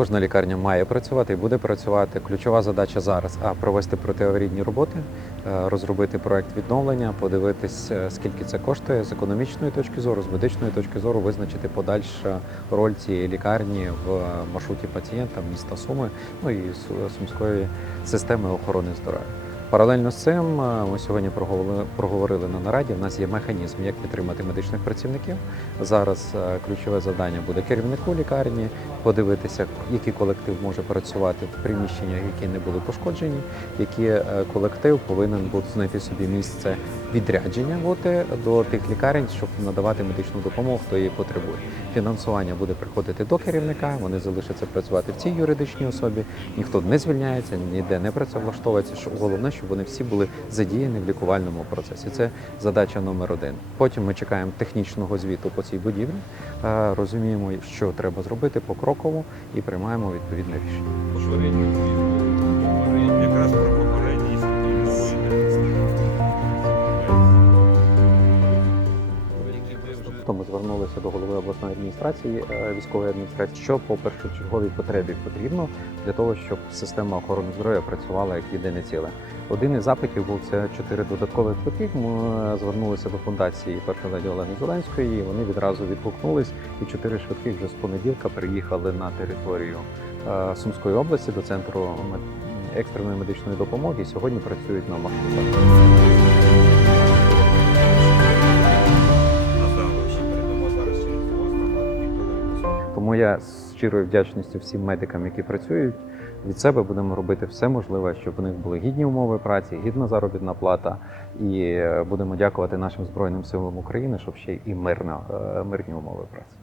Кожна лікарня має працювати і буде працювати. Ключова задача зараз а провести протиаварійні роботи, е, розробити проект відновлення, подивитись, е, скільки це коштує з економічної точки зору, з медичної точки зору, визначити подальшу роль цієї лікарні в маршруті пацієнта міста Суми, ну і сумської системи охорони здоров'я. Паралельно з цим е, ми сьогодні проговорили, на нараді. У нас є механізм, як підтримати медичних працівників. Зараз е, ключове завдання буде керівнику лікарні подивитися, який колектив може працювати в приміщеннях, які не були пошкоджені, який е, колектив повинен бути знайти собі місце відрядження бути до тих лікарень, щоб надавати медичну допомогу, хто її потребує. Фінансування буде приходити до керівника. Вони залишаться працювати в цій юридичній особі. Ніхто не звільняється, ніде не працевлаштовується. Що головне, щоб вони всі були задіяні в лікувальному процесі. Це задача номер один. Потім ми чекаємо технічного звіту по цій будівлі, е, розуміємо, що треба зробити покроково, і приймаємо відповідне рішення. Тобто ми звернулися до голови обласної адміністрації, е, військової адміністрації, що по першочерговій потребі потрібно для того, щоб система охорони здоров'я працювала як єдине ціле. Один із запитів був це чотири додаткових квитки. Ми звернулися до фундації першої леді Олени Зеленської. Вони відразу відгукнулись, і чотири швидких вже з понеділка приїхали на територію е, Сумської області до центру екстреної медичної допомоги. Сьогодні працюють на маршрутах. Тому я з щирою вдячністю всім медикам, які працюють від себе, будемо робити все можливе, щоб у них були гідні умови праці, гідна заробітна плата. І е, будемо дякувати нашим збройним силам України, щоб ще і мирно, е, мирні умови праці.